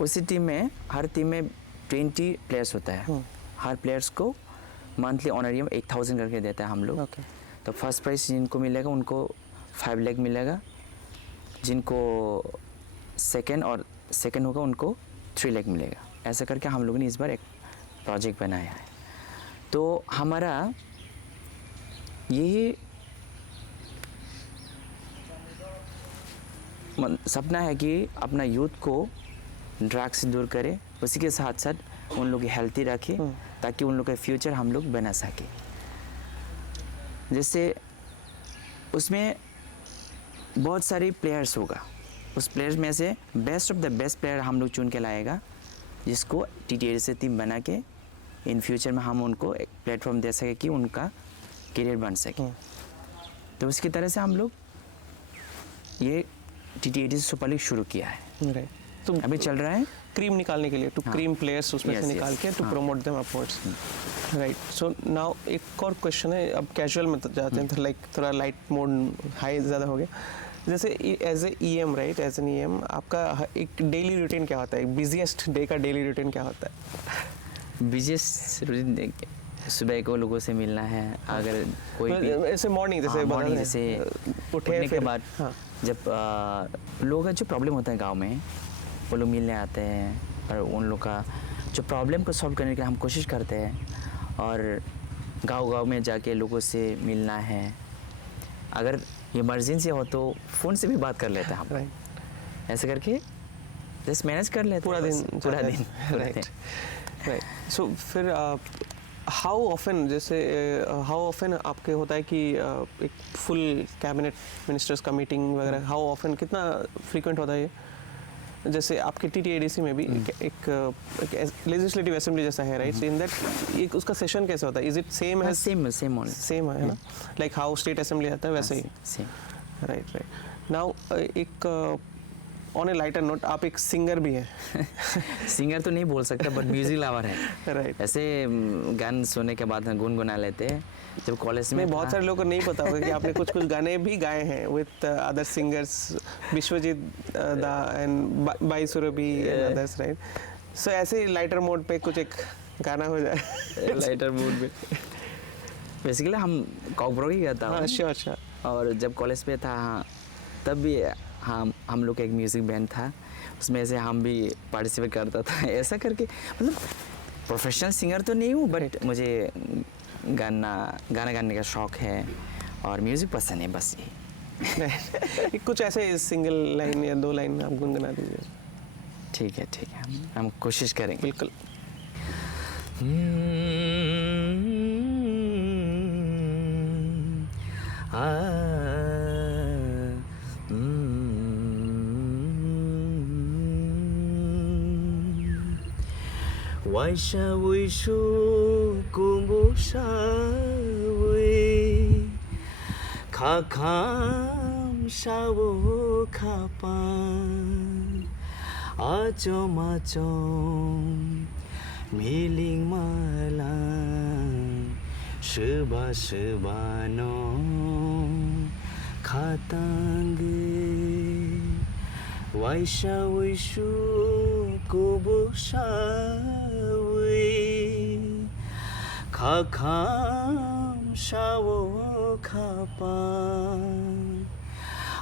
उसी टीम में हर टीम में 20 प्लेयर्स होता है। हर प्लेयर्स को मंथली ऑनरियम 8,000 करके देता है हम लोग। तो फर्स्ट प्राइज जिनको मिलेगा उनको 5 लाख मिलेगा, जिनको सेकंड होगा उनको 3 लाख मिलेगा। ऐसा करके हम लोगों ने इस बार एक प्रोजेक्ट बनाया है। तो हमारा यही सपना है कि अपना यूथ को ड्रग्स से दूर करें, उसी के साथ साथ उन लोग की हेल्थी रखें ताकि उन लोग का फ्यूचर हम लोग बना सकें। जैसे उसमें बहुत सारे प्लेयर्स होगा, उस प्लेयर्स में से best of the best player हम लोग चुन के लाएगा, जिसको TDADC से टीम बना के इन फ्यूचर में हम उनको एक प्लेटफॉर्म दे सके कि उनका करियर बन सके। तो उसकी तरह से हम लोग ये TDADC सुपर लीग शुरू किया है। तो अभी चल रहा है क्रीम निकालने के लिए, टू क्रीम प्लेयर्स उसमें से निकाल के to promote them upwards, right? So now एक और क्वेश्चन है, अब कैजुअल में जाते हैं, तो लाइक थोड़ा लाइट मोड हाई ज़्यादा हो गया। जैसे as a EM, right, as an EM आपका एक डेली रूटीन क्या होता है? बिजिएस्ट डे का डेली रूटीन क्या होता है? बिजिएस्ट रूटीन सुबह को लोगों से मिलना है, अगर कोई भी ऐसे मॉर्निंग जैसे उठने के बाद जब लोगों का जो प्रॉब्लम होता है गांव में, वो लोग मिलने आते हैं और उन लोग का जो प्रॉब्लम को सॉल्व करने के लिए हम कोशिश करते हैं, और गांव में जाके लोगों से मिलना है। अगर इमरजेंसी हो तो फ़ोन से भी बात कर लेते हैं हम, ऐसे करके जस्ट मैनेज कर लेते हैं पूरा दिन। राइट। सो फिर हाउ ऑफन आपके होता है कि एक फुल कैबिनेट मिनिस्टर्स का मीटिंग वगैरह, हाउ ऑफन, कितना फ्रीक्वेंट होता है ये? जैसे आपके TTADC में भी एक लेजिस्लेटिव असेंबली जैसा है, राइट? इन दैट एक उसका सेशन कैसे होता है? Is it same as same है ना, लाइक हाउ स्टेट असेंबली आता है वैसे ही? सेम। राइट। नाउ एक ऑन ए लाइटर नोट, आप एक सिंगर भी हैं। सिंगर तो नहीं बोल सकता बट म्यूजिक लवर है। राइट। ऐसे गाने सुनने के बाद गुनगुना लेते हैं। जब कॉलेज में बहुत सारे लोगों को नहीं पता होगा कि आपने कुछ गाने भी गाए हैं with other singers, Biswajit da and बाई Surabhi and others, right? So ऐसे लाइटर मोड पे कुछ एक गाना हो जाए। लाइटर मूड में बेसिकली हम कॉकब्रो ही गाता हूँ। अच्छा। और जब कॉलेज पे था, हाँ, तब भी हम लोग का एक म्यूज़िक बैंड था, उसमें से हम भी पार्टिसिपेट करता था। ऐसा करके मतलब प्रोफेशनल सिंगर तो नहीं हूँ बट मुझे गाना गाने का शौक़ है और म्यूज़िक पसंद है, बस यही। कुछ ऐसे सिंगल लाइन या 2 लाइन आप गुनगुना दीजिए। ठीक है हम कोशिश करेंगे। बिल्कुल। Waisha wishu kumbusha we kakam shawo kapan acho macho miling malang shiba no khatang Waisha wishu kumbusha Kakam shawo kapan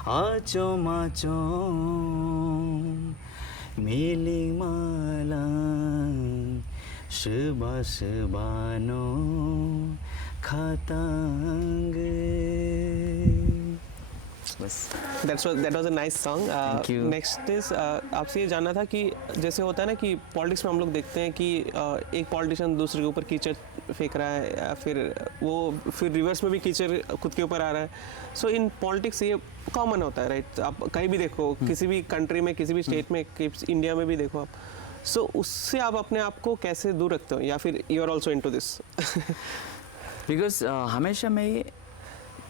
Acho macho miling malang Shiba no khatang बस। That was a nice song. Thank you. Next is आपसे ये जानना था कि जैसे होता है ना कि पॉलिटिक्स में हम लोग देखते हैं कि एक पॉलिटिशियन दूसरे के ऊपर कीचड़ फेंक रहा है या फिर रिवर्स में भी कीचड़ खुद के ऊपर आ रहा है। सो इन पॉलिटिक्स ये कॉमन होता है, राइट? आप कहीं भी देखो, किसी भी कंट्री में, किसी भी स्टेट में, इंडिया में भी देखो आप। सो उससे आप अपने आप को कैसे दूर रखते हो, या फिर you are also into this? Because हमेशा मैं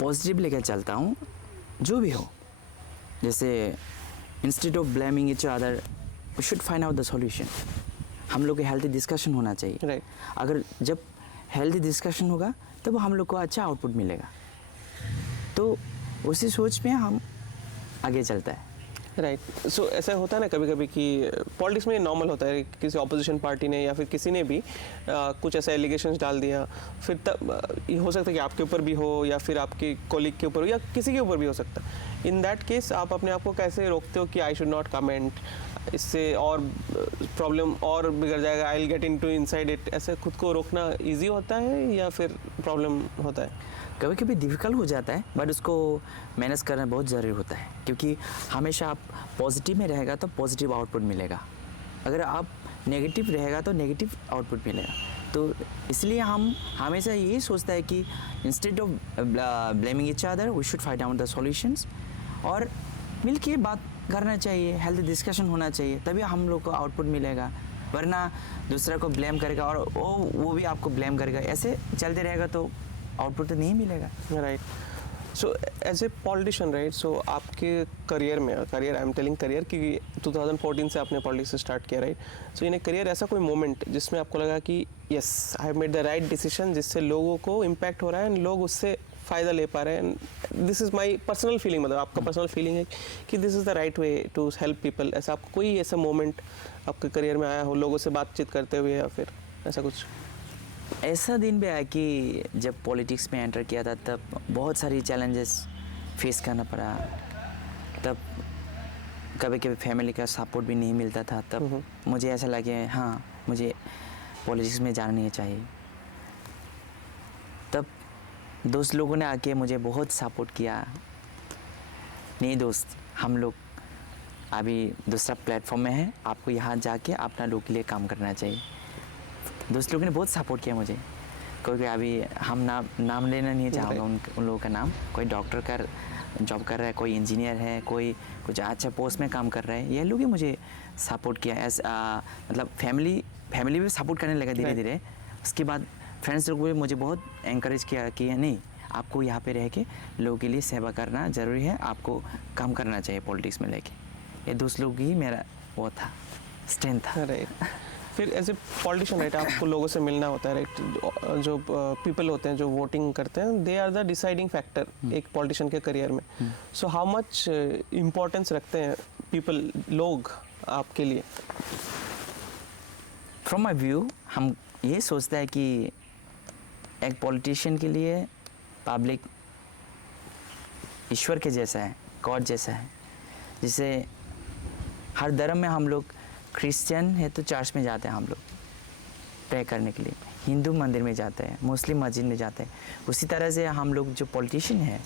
पॉजिटिव लेकर चलता हूँ, जो भी हो। जैसे instead of blaming each other we should find out the solution. हम लोग के हेल्थी डिस्कशन होना चाहिए, राइट? अगर जब हेल्थी डिस्कशन होगा तब हम लोग को अच्छा आउटपुट मिलेगा, तो उसी सोच में हम आगे चलता है। राइट। सो ऐसा होता है ना कभी कभी कि पॉलिटिक्स में नॉर्मल होता है, किसी ऑपोजिशन पार्टी ने या फिर किसी ने भी कुछ ऐसा एलिगेशंस डाल दिया, फिर तब ये हो सकता है कि आपके ऊपर भी हो या फिर आपके कोलीग के ऊपर हो या किसी के ऊपर भी हो सकता है। इन दैट केस आप अपने आप को कैसे रोकते हो कि आई शुड नॉट कमेंट, इससे और प्रॉब्लम और बिगड़ जाएगा, I will get into inside it? ऐसे खुद को रोकना ईजी होता है या फिर प्रॉब्लम होता है? कभी कभी डिफ़िकल्ट हो जाता है बट उसको मैनेज करना बहुत ज़रूरी होता है, क्योंकि हमेशा आप पॉजिटिव में रहेगा तो पॉजिटिव आउटपुट मिलेगा, अगर आप नेगेटिव रहेगा तो नेगेटिव आउटपुट मिलेगा। तो इसलिए हम हमेशा यही सोचता है कि instead of blaming each other we should find out the solutions और मिलके बात करना चाहिए, हेल्थी डिस्कशन होना चाहिए, तभी हम लोग को आउटपुट मिलेगा। वरना दूसरा को ब्लेम करेगा और वो भी आपको ब्लेम करेगा, ऐसे चलते रहेगा तो आउटपुट तो नहीं मिलेगा। Right. So as a politician, right, so आपके करियर में, career I am telling career, कि 2014 से आपने पॉलिटिक्स स्टार्ट किया, right? So in a career ऐसा कोई मोमेंट जिसमें आपको लगा कि yes I have made the right decision, जिससे लोगों को इम्पैक्ट हो रहा है एंड लोग उससे फ़ायदा ले पा रहे हैं, and this is my personal feeling, मतलब आपका पर्सनल फीलिंग है कि this is the right way to help people? ऐसा आपको कोई ऐसा मोमेंट आपके करियर में आया हो लोगों से बातचीत करते हुए, या फिर ऐसा कुछ? ऐसा दिन भी आया कि जब पॉलिटिक्स में एंटर किया था तब बहुत सारी चैलेंजेस फेस करना पड़ा, तब कभी कभी फैमिली का सपोर्ट भी नहीं मिलता था, तब मुझे ऐसा लगे हाँ मुझे पॉलिटिक्स में जाना नहीं चाहिए। तब दोस्त लोगों ने आके मुझे बहुत सपोर्ट किया, नहीं दोस्त हम लोग अभी दूसरा प्लेटफॉर्म में है, आपको यहाँ जाके अपना लोग के लिए काम करना चाहिए। दोस्त लोगों ने बहुत सपोर्ट किया मुझे, क्योंकि अभी हम नाम लेना नहीं चाहूँगा उन लोगों का नाम, कोई डॉक्टर का जॉब कर रहा है, कोई इंजीनियर है, कोई कुछ अच्छा पोस्ट में काम कर रहा है, ये लोग ही मुझे सपोर्ट किया एज मतलब फैमिली भी सपोर्ट करने लगा धीरे धीरे। उसके बाद फ्रेंड्स लोग भी मुझे बहुत एनकरेज किया कि नहीं, आपको यहाँ पे रह के लोगों के लिए सेवा करना ज़रूरी है, आपको काम करना चाहिए पॉलिटिक्स में लेके। ये दूसरे लोग ही मेरा वो था, स्ट्रेंथ था। राइट। फिर एज ए पॉलिटिशियन राइट, आपको लोगों से मिलना होता है राइट, जो पीपल होते हैं जो वोटिंग करते हैं, they are the deciding factor एक पॉलिटिशियन के करियर में। सो हाउ मच इम्पोर्टेंस रखते हैं पीपल, लोग आपके लिए? फ्रॉम माई व्यू हम ये सोचते हैं कि एक पॉलिटिशियन के लिए पब्लिक ईश्वर के जैसा है, गॉड जैसा है। जैसे हर धर्म में हम लोग, क्रिश्चियन है तो चर्च में जाते हैं हम लोग प्रे करने के लिए, हिंदू मंदिर में जाते हैं, मुस्लिम मस्जिद में जाते हैं। उसी तरह से हम लोग जो पॉलिटिशियन है,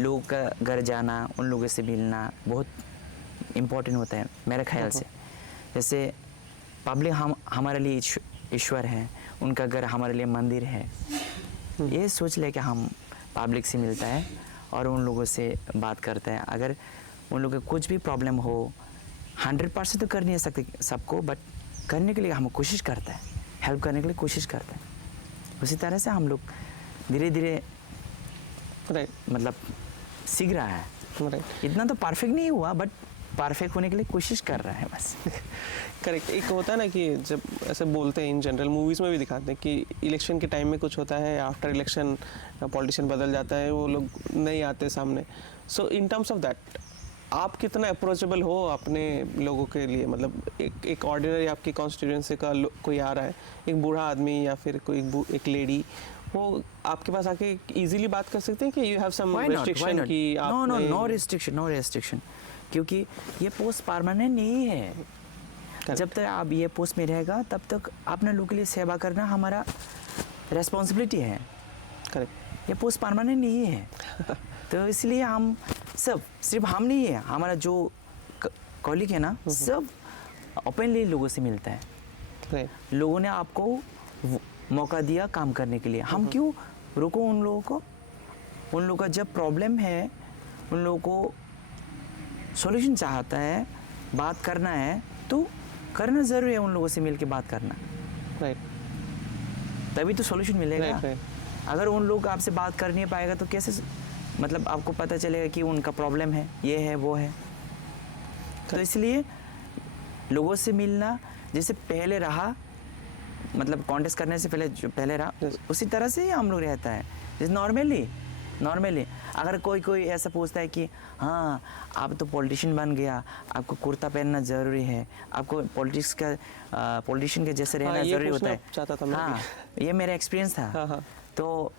लोगों का घर जाना, उन लोगों से मिलना बहुत इम्पोर्टेंट होता है मेरे ख्याल से। जैसे पब्लिक हमारे लिए ईश्वर है, उनका घर हमारे लिए मंदिर है। ये सोच ले कि हम पब्लिक से मिलता है और उन लोगों से बात करते हैं। अगर उन लोगों को कुछ भी प्रॉब्लम हो, 100% तो कर नहीं सकते सबको, बट करने के लिए हम कोशिश करते हैं, हेल्प करने के लिए कोशिश करते हैं। उसी तरह से हम लोग धीरे धीरे राइट मतलब सीख रहा है। राइट। इतना तो परफेक्ट नहीं हुआ, बट परफेक्ट होने के लिए कोशिश कर रहा है बस। करेक्ट। एक होता है ना कि जब ऐसे बोलते हैं, इन जनरल मूवीज़ में भी दिखाते हैं कि इलेक्शन के टाइम में कुछ होता है, आफ्टर इलेक्शन पॉलिटिशियन बदल जाता है, वो लोग नहीं आते सामने। सो इन टर्म्स ऑफ दैट आप कितना अप्रोचेबल हो अपने लोगों के लिए? मतलब एक ऑर्डिनरी आपकी कॉन्स्टिट्यूएंसी का कोई आ रहा है, एक बूढ़ा आदमी या फिर कोई एक लेडी, वो आपके पास आके इजीली बात कर सकते हैं कि यू हैव सम रिस्ट्रिक्शन कि आप नो रिस्ट्रिक्शन, क्योंकि ये पोस्ट परमानेंट नहीं है। जब तक आप ये पोस्ट में रहेगा तब तक अपने लोगों के लिए सेवा करना हमारा रेस्पॉन्सिबिलिटी है। करेक्ट। ये पोस्ट परमानेंट नहीं है। तो इसलिए हम सब, सिर्फ हम नहीं है, हमारा जो कॉलीग है ना, सब ओपनली लोगों से मिलता है। लोगों ने आपको मौका दिया काम करने के लिए, हम क्यों रोको उन लोगों को? उन लोगों का जब प्रॉब्लम है, उन लोगों को सॉल्यूशन चाहता है, बात करना है, तो करना ज़रूरी है। उन लोगों से मिल के बात करना, राइट, तभी तो सॉल्यूशन मिलेगा। राइट। अगर उन लोग आपसे बात कर नहीं पाएगा तो कैसे मतलब आपको पता चलेगा कि उनका प्रॉब्लम है, ये है, वो है। तो इसलिए लोगों से मिलना जैसे पहले रहा, मतलब कॉन्टेस्ट करने से पहले जो पहले रहा, उसी तरह से ही हम लोग रहता है। जैसे नॉर्मली अगर कोई ऐसा पूछता है कि हाँ आप तो पॉलिटिशियन बन गया, आपको कुर्ता पहनना ज़रूरी है, आपको पॉलिटिशियन के जैसे रहना ज़रूरी होता है। हाँ, ये मेरा एक्सपीरियंस था। हाँ। तो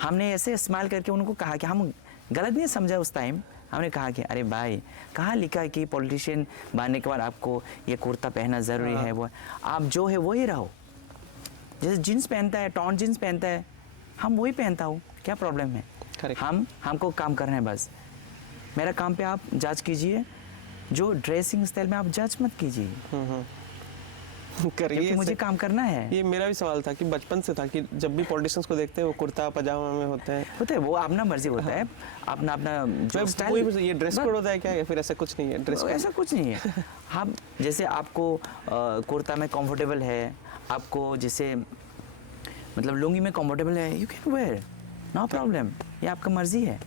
हमने ऐसे स्माइल करके उनको कहा कि हम गलत नहीं समझा उस टाइम। हमने कहा कि अरे भाई, कहाँ लिखा है कि पॉलिटिशियन बनने के बाद आपको ये कुर्ता पहनना ज़रूरी है? वो आप जो है वही रहो। जैसे जीन्स पहनता है, टॉन जीन्स पहनता है, हम वही पहनता हूँ, क्या प्रॉब्लम है? हमको काम करना है बस। मेरा काम पे आप जज कीजिए, जो ड्रेसिंग स्टाइल में आप जज मत कीजिए। क्योंकि मुझे काम करना है। ये मेरा भी सवाल था कि बचपन से था कि जब भी पॉलिटिशियंस को देखते हैं वो कुर्ता पजामा में होते हैं। वो अपना मर्जी होता है, अपना जो स्टाइल। ये ड्रेस कोड होता है क्या, या फिर ऐसा कुछ नहीं है? ड्रेस कोड ऐसा कुछ नहीं है। हम जैसे आपको कुर्ता में कंफर्टेबल है, आपको जैसे मतलब लुंगी में कंफर्टेबल है, you can wear, no problem. ये आपका मर्जी है।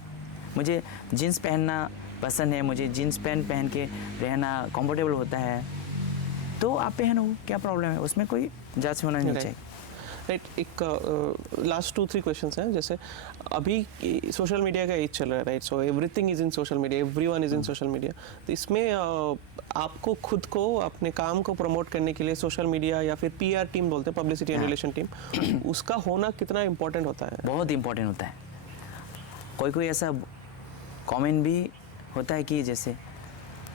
मुझे जीन्स पहनना पसंद है, मुझे जीन्स पैंट पहन के रहना कंफर्टेबल होता है, तो आप पहनो, क्या प्रॉब्लम है? उसमें कोई जज होना नहीं चाहिए। राइट। एक लास्ट 2-3 क्वेश्चंस हैं। जैसे अभी सोशल मीडिया का एज चल रहा है, right? So everything is in social media, everyone is in social media. तो इसमें आपको खुद को, अपने काम को प्रमोट करने के लिए सोशल मीडिया या फिर PR टीम बोलते हैं, पब्लिसिटी एंड रिलेशन टीम, उसका होना कितना इंपॉर्टेंट होता है? बहुत इंपॉर्टेंट होता है। कोई ऐसा कमेंट भी होता है कि जैसे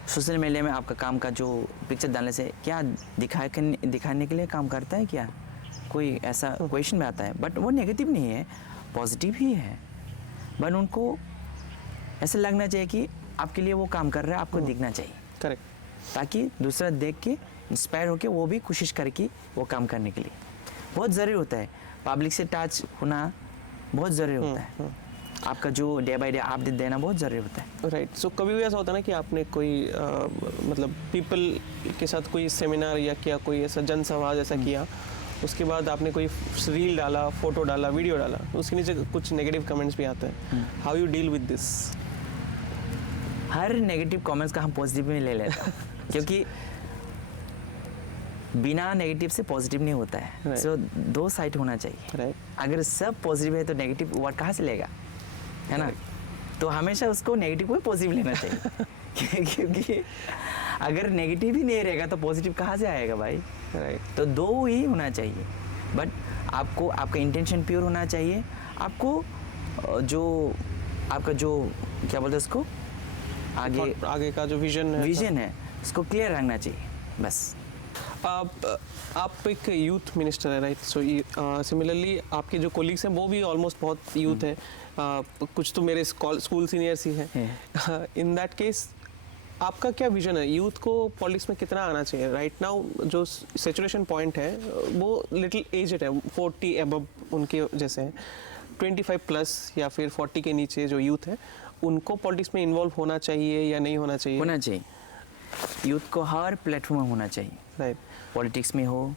सोशल मीडिया में आपका काम का जो पिक्चर डालने से क्या दिखाने के लिए काम करता है क्या? कोई ऐसा क्वेश्चन में आता है, बट वो नेगेटिव नहीं है, पॉजिटिव ही है। बट उनको ऐसा लगना चाहिए कि आपके लिए वो काम कर रहा है, आपको दिखना चाहिए। करेक्ट। ताकि दूसरा देख के इंस्पायर होके वो भी कोशिश करके वो काम करने के लिए बहुत ज़रूरी होता है। पब्लिक से टच होना बहुत ज़रूरी होता है। आपका जो डे बाय डे अपडेट देना बहुत ज़रूरी होता है। राइट। सो कभी भी ऐसा होता है ना कि आपने कोई मतलब पीपल के साथ कोई सेमिनार या किया, कोई ऐसा जनसभा जैसा किया, उसके बाद आपने कोई रील डाला, फोटो डाला, वीडियो डाला, उसके नीचे कुछ नेगेटिव कमेंट्स भी आते हैं, how you deal with this? Her negative comments का हम पॉजिटिव में ले लेते हैं क्योंकि बिना नेगेटिव से पॉजिटिव नहीं होता है। Right. सो दो साइड होना चाहिए। राइट। अगर सब पॉजिटिव है तो नेगेटिव वर्ड कहाँ से लेगा, है ना? तो हमेशा उसको नेगेटिव को पॉजिटिव लेना चाहिए क्योंकि अगर नेगेटिव ही नहीं रहेगा तो पॉजिटिव कहाँ से आएगा भाई? राइट। तो दो ही होना चाहिए, बट आपको आपका इंटेंशन प्योर होना चाहिए। आपको जो आपका जो क्या बोलते हैं उसको, आगे का जो विजन है उसको क्लियर रखना चाहिए बस। आप एक यूथ मिनिस्टर है, राइट? सो सिमिलरली आपके जो कोलीग्स हैं वो भी ऑलमोस्ट बहुत यूथ है, कुछ तो मेरे स्कूल सीनियर्स ही हैं। इन दैट केस आपका क्या विजन है, यूथ को पॉलिटिक्स में कितना आना चाहिए? राइट नाउ जो सेचुरेशन पॉइंट है वो लिटिल एजड है, 40 एबव उनके जैसे हैं, 25 प्लस या फिर 40 के नीचे जो यूथ है उनको पॉलिटिक्स में इन्वॉल्व होना चाहिए या नहीं होना चाहिए? होना चाहिए। यूथ को हर प्लेटफॉर्म में होना चाहिए। राइट। पॉलिटिक्स में हो,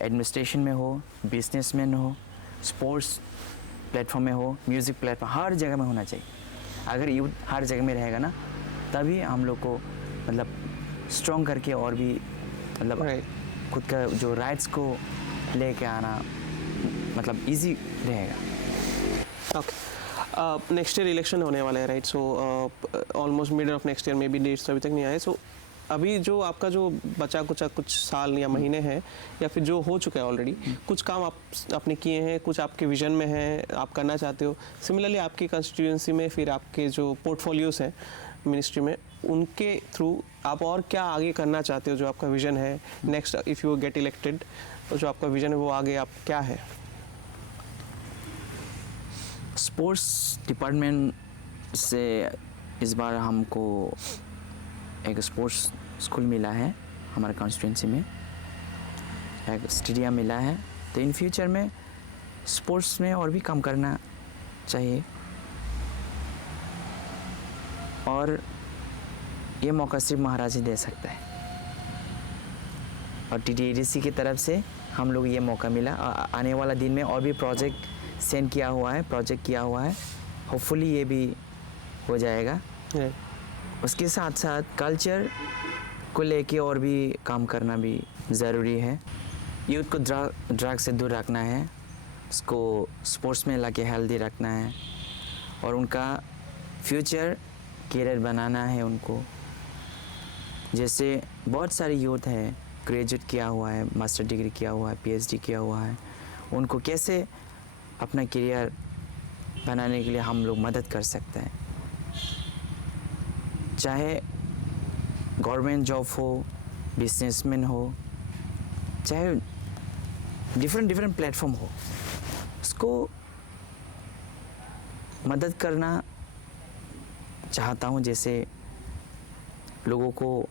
एडमिनिस्ट्रेशन में हो, बिजनेस में हो, स्पोर्ट्स प्लेटफॉर्म में हो, म्यूज़िक प्लेटफॉर्म, हर जगह में होना चाहिए। अगर यूथ हर जगह में रहेगा ना तभी हम लोग को मतलब स्ट्रॉन्ग करके और भी मतलब खुद का जो राइट्स को लेके आना मतलब इजी रहेगा। ओके। नेक्स्ट ईयर इलेक्शन होने वाला है, right? So almost middle of next year में भी डेट्स अभी तक नहीं आए। सो अभी जो आपका जो बचा कुछ साल या महीने हैं या फिर जो हो चुका है ऑलरेडी, कुछ काम आपने किए हैं, कुछ आपके विजन में है, आप करना चाहते हो, सिमिलरली आपकी कंस्टिट्यूएंसी में फिर आपके जो पोर्टफोलियोज हैं मिनिस्ट्री में उनके थ्रू आप और क्या आगे करना चाहते हो, जो आपका विजन है next if you get elected, तो जो आपका विजन है वो आगे आप क्या है? स्पोर्ट्स डिपार्टमेंट से इस बार हमको एक स्पोर्ट्स स्कूल मिला है, हमारे कॉन्स्टिट्यूंसी में एक स्टेडियम मिला है। तो इन फ्यूचर में स्पोर्ट्स में और भी काम करना चाहिए और ये मौका सिर्फ महाराज ही दे सकता है और TTADC की तरफ से हम लोग ये मौका मिला। आने वाला दिन में और भी प्रोजेक्ट सेंड किया हुआ है, होपफुली ये भी हो जाएगा। उसके साथ साथ कल्चर को लेके और भी काम करना भी ज़रूरी है। यूथ को ड्रग से दूर रखना है, उसको स्पोर्ट्स में लाके हेल्दी रखना है और उनका फ्यूचर करियर बनाना है उनको। जैसे बहुत सारे यूथ हैं, ग्रेजुएट किया हुआ है, मास्टर डिग्री किया हुआ है, PhD किया हुआ है, उनको कैसे अपना करियर बनाने के लिए हम लोग मदद कर सकते हैं। चाहे गवर्नमेंट जॉब हो, बिजनेसमैन हो, चाहे डिफरेंट प्लेटफॉर्म हो, उसको मदद करना चाहता हूँ। जैसे लोगों को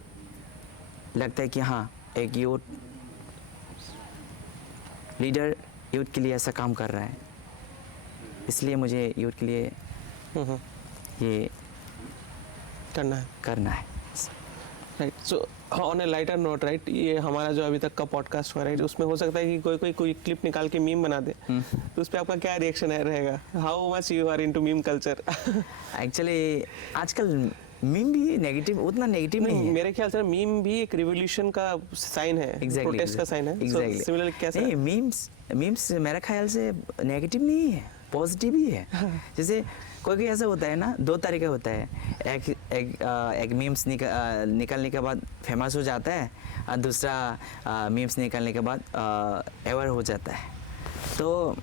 लगता है कि हाँ एक यूथ लीडर यूथ के लिए ऐसा काम कर रहा है, इसलिए मुझे यूथ के लिए ये करना है। Right. So on a lighter note, right, ये हमारा जो अभी तक का पॉडकास्ट हुआ, राइट, उसमें हो सकता है कि कोई क्लिप निकाल के मीम बना दे, तो उस पर आपका क्या रिएक्शन रहेगा? How much you are into meme culture? Actually आजकल मीम भी नेगेटिव, उतना नेगेटिव नहीं है। मेरे ख्याल से मीम भी एक रिवोल्यूशन का साइन है, प्रोटेस्ट का साइन है। Exactly. सिमिलरली कैसे? नहीं, मीम्स मेरे ख्याल से नेगेटिव नहीं है, पॉजिटिव ही है। जैसे कोई ऐसा होता है ना, दो तरीके होता है, एक मीम्स निकलने के बाद फेमस हो जाता है और दूसरा मीम्स निकलने के बाद एवर हो जाता है। तो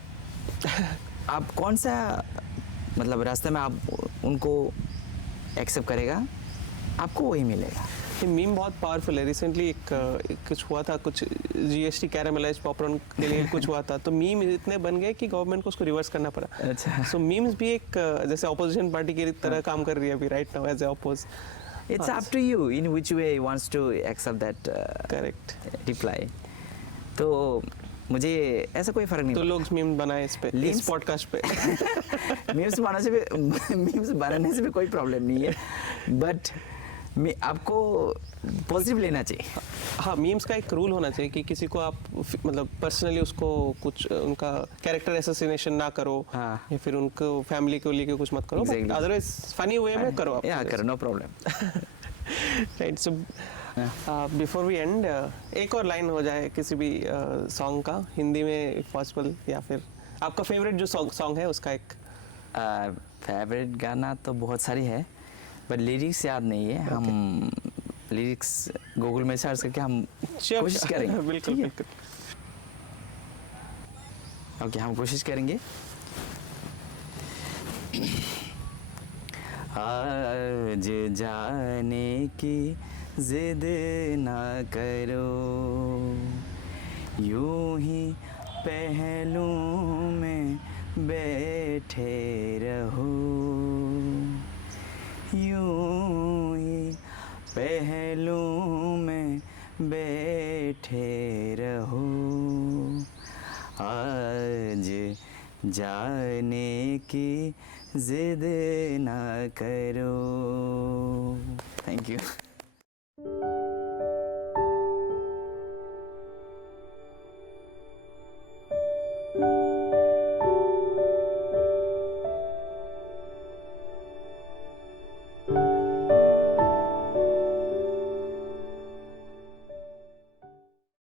आप कौन सा मतलब रास्ते में आप उनको एक्सेप्ट करेगा, आपको वही मिलेगा। मीम बहुत पावरफुल है। रिसेंटली एक कुछ हुआ था, कुछ GST कैरामलाइज्ड पॉपकॉर्न के लिए कुछ हुआ था, तो मीम इतने बन गए कि गवर्नमेंट को उसको रिवर्स करना पड़ा। अच्छा। सो मीम्स भी एक जैसे ऑपोजिशन पार्टी की तरह काम कर रही है अभी right now as a oppose. It's up to you in which way he wants to accept that Correct. reply. तो मुझे ऐसा कोई फर्क नहीं तो लोग मीम बनाए इस पे, इस Memes? पॉडकास्ट पे। मीम्स बनाने से भी कोई प्रॉब्लम नहीं है, बट आपको पॉजिटिव लेना चाहिए। हाँ, मीम्स का एक रूल होना चाहिए कि किसी को आप मतलब पर्सनली उसको कुछ उनका कैरेक्टर एसेसिनेशन ना करो, हाँ। या फिर उनको फैमिली को लेके कुछ मत करो, Exactly. अदरवाइज फनी वे में करो आप। या करो, no problem. Right, so before we end एक और लाइन हो जाए किसी भी सॉन्ग का हिंदी में इफ पॉसिबल, या फिर आपका फेवरेट जो सॉन्ग है उसका एक। फेवरेट गाना तो बहुत सारी है, बट लिरिक्स याद नहीं है। हम लिरिक्स गूगल में सर्च करके हम कोशिश करेंगे। बिल्कुल ठीक है? बिल्कुल। ओके, हम कोशिश करेंगे। आज जाने की जिद ना करो, यूं ही पहलू में बैठे रहो, यूं ही पहलू में बैठे रहो, आज जाने की जिद ना करो। Thank you.